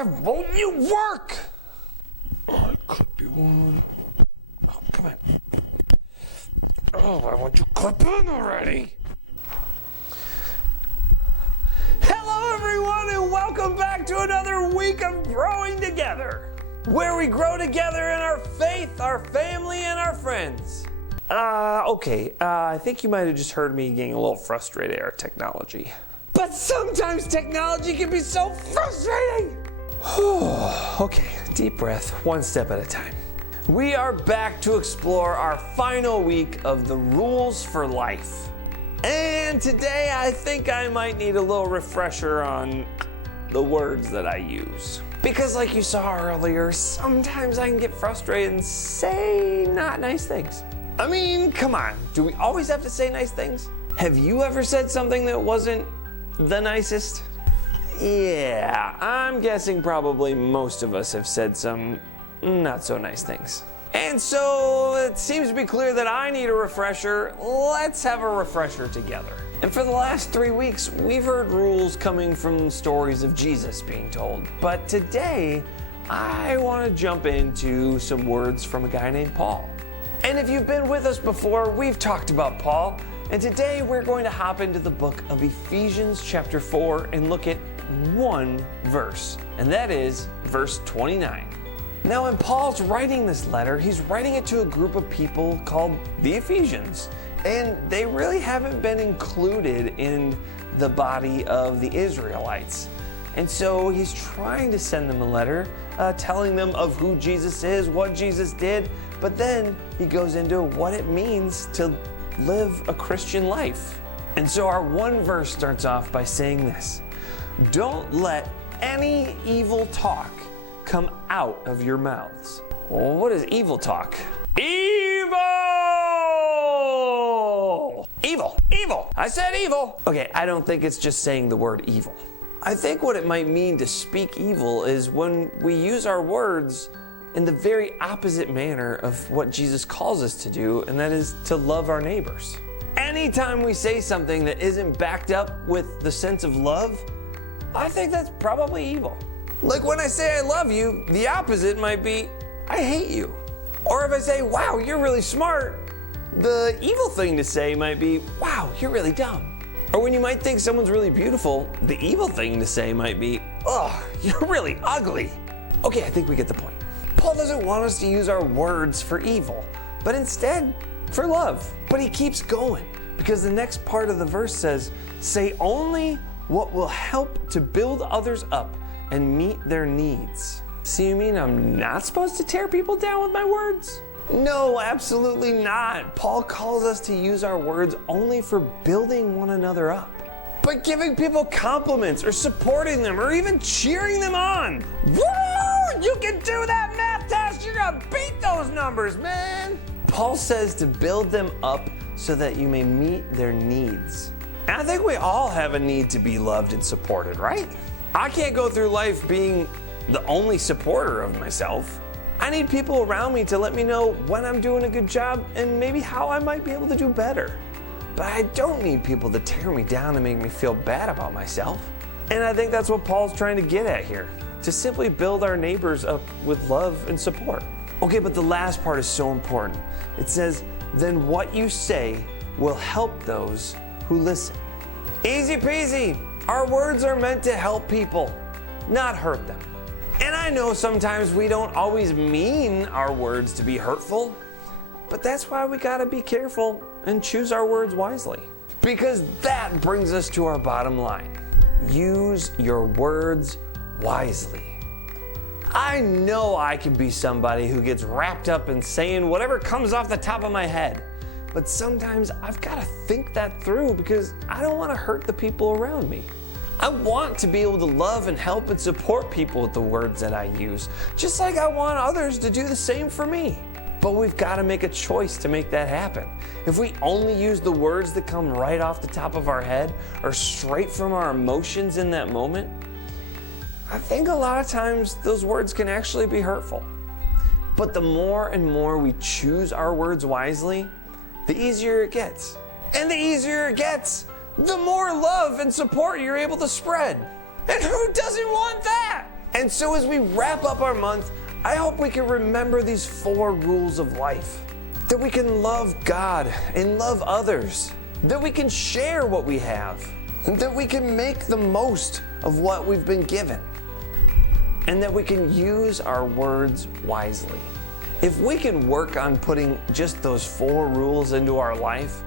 Why won't you work? Oh, it could be one. Oh, come on. Oh, why won't you clip in already? Hello, everyone, and welcome back to another week of Growing Together, where we grow together in our faith, our family, and our friends. I think you might have just heard me getting a little frustrated at our technology. But sometimes technology can be so frustrating! Okay, deep breath, one step at a time. We are back to explore our final week of the rules for life. And today I think I might need a little refresher on the words that I use. Because like you saw earlier, sometimes I can get frustrated and say not nice things. I mean, come on, do we always have to say nice things? Have you ever said something that wasn't the nicest? Yeah, I'm guessing probably most of us have said some not so nice things. And so it seems to be clear that I need a refresher. Let's have a refresher together. And for the last 3 weeks, we've heard rules coming from stories of Jesus being told. But today, I want to jump into some words from a guy named Paul. And if you've been with us before, we've talked about Paul. And today we're going to hop into the book of Ephesians chapter 4 and look at one verse. And that is verse 29. Now, when Paul's writing this letter, he's writing it to a group of people called the Ephesians. And they really haven't been included in the body of the Israelites. And so he's trying to send them a letter telling them of who Jesus is, what Jesus did, but then he goes into what it means to live a Christian life. And so our one verse starts off by saying this: don't let any evil talk come out of your mouths. Well, what is evil talk? Evil! Evil! Evil! I said evil! Okay, I don't think it's just saying the word evil. I think what it might mean to speak evil is when we use our words in the very opposite manner of what Jesus calls us to do, and that is to love our neighbors. Anytime we say something that isn't backed up with the sense of love, I think that's probably evil. Like when I say I love you, the opposite might be, I hate you. Or if I say, wow, you're really smart, the evil thing to say might be, wow, you're really dumb. Or when you might think someone's really beautiful, the evil thing to say might be, oh, you're really ugly. Okay, I think we get the point. Paul doesn't want us to use our words for evil, but instead for love. But he keeps going because the next part of the verse says, say only what will help to build others up and meet their needs. So you mean I'm not supposed to tear people down with my words? No, absolutely not. Paul calls us to use our words only for building one another up. But giving people compliments or supporting them or even cheering them on. Woo! You can do that math test. You're gonna beat those numbers, man. Paul says to build them up so that you may meet their needs. And I think we all have a need to be loved and supported, right? I can't go through life being the only supporter of myself. I need people around me to let me know when I'm doing a good job and maybe how I might be able to do better. But I don't need people to tear me down and make me feel bad about myself. And I think that's what Paul's trying to get at here, to simply build our neighbors up with love and support. Okay, but the last part is so important. It says, then what you say will help those who listen. Easy peasy. Our words are meant to help people, not hurt them. And I know sometimes we don't always mean our words to be hurtful, but that's why we gotta be careful and choose our words wisely. Because that brings us to our bottom line. Use your words wisely. I know I can be somebody who gets wrapped up in saying whatever comes off the top of my head, but sometimes I've gotta think that through because I don't wanna hurt the people around me. I want to be able to love and help and support people with the words that I use, just like I want others to do the same for me. But we've got to make a choice to make that happen. If we only use the words that come right off the top of our head or straight from our emotions in that moment, I think a lot of times those words can actually be hurtful. But the more and more we choose our words wisely, the easier it gets. And the easier it gets, the more love and support you're able to spread. And who doesn't want that? And so as we wrap up our month, I hope we can remember these 4 rules of life. That we can love God and love others. That we can share what we have. And that we can make the most of what we've been given. And that we can use our words wisely. If we can work on putting just those 4 rules into our life,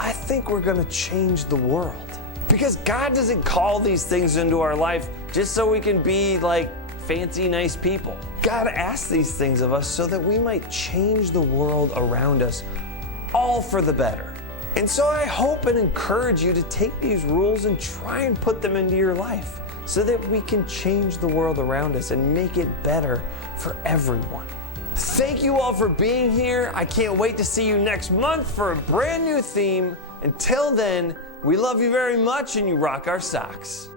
I think we're going to change the world. Because God doesn't call these things into our life just so we can be like fancy, nice people. God asks these things of us so that we might change the world around us, all for the better. And so I hope and encourage you to take these rules and try and put them into your life so that we can change the world around us and make it better for everyone. Thank you all for being here. I can't wait to see you next month for a brand new theme. Until then, we love you very much and you rock our socks.